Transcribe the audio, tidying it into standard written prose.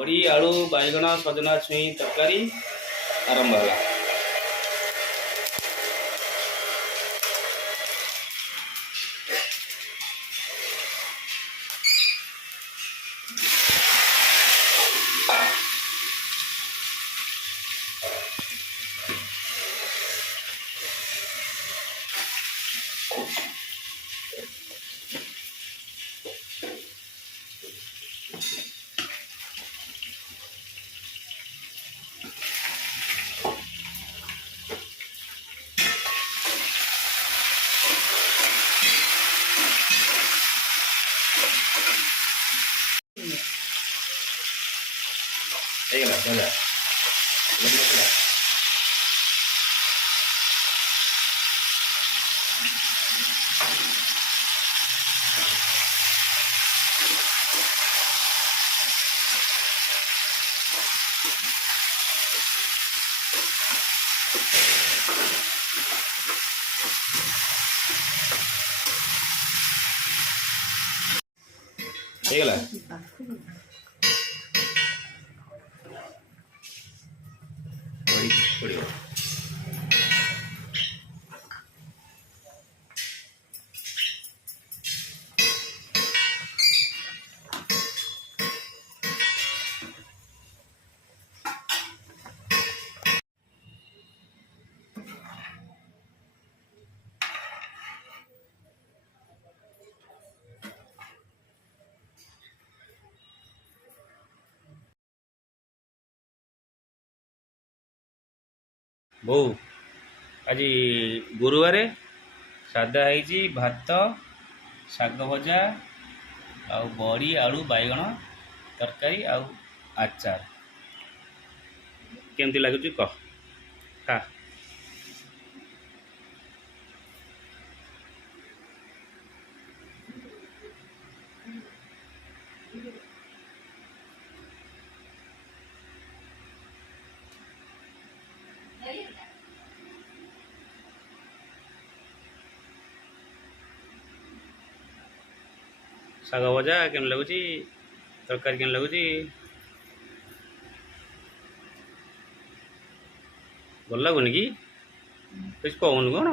बड़ी आलू बाइगण सजना छुई तरकारी आरंभ होला। ହେଇଗଲା ଭଜା ମସଲା ହେଇଗଲା। ବଡ଼ି ପଡ଼ିବ। ବୋଉ ଆଜି ଗୁରୁବାରେ ସାଧା ହେଇଛି ଭାତ ଶାଗ ଭଜା ଆଉ ବଡ଼ି ଆଳୁ ବାଇଗଣ ତରକାରୀ ଆଉ ଆଚାର। କେମିତି ଲାଗୁଛି କହ? ଖା। ଶାଗ ଭଜା କେମିତି ଲାଗୁଛି? ତରକାରୀ କେମିତି ଲାଗୁଛି? ଭଲ ଲାଗୁନି କି? କିଛି କହୁନୁ କ'ଣ?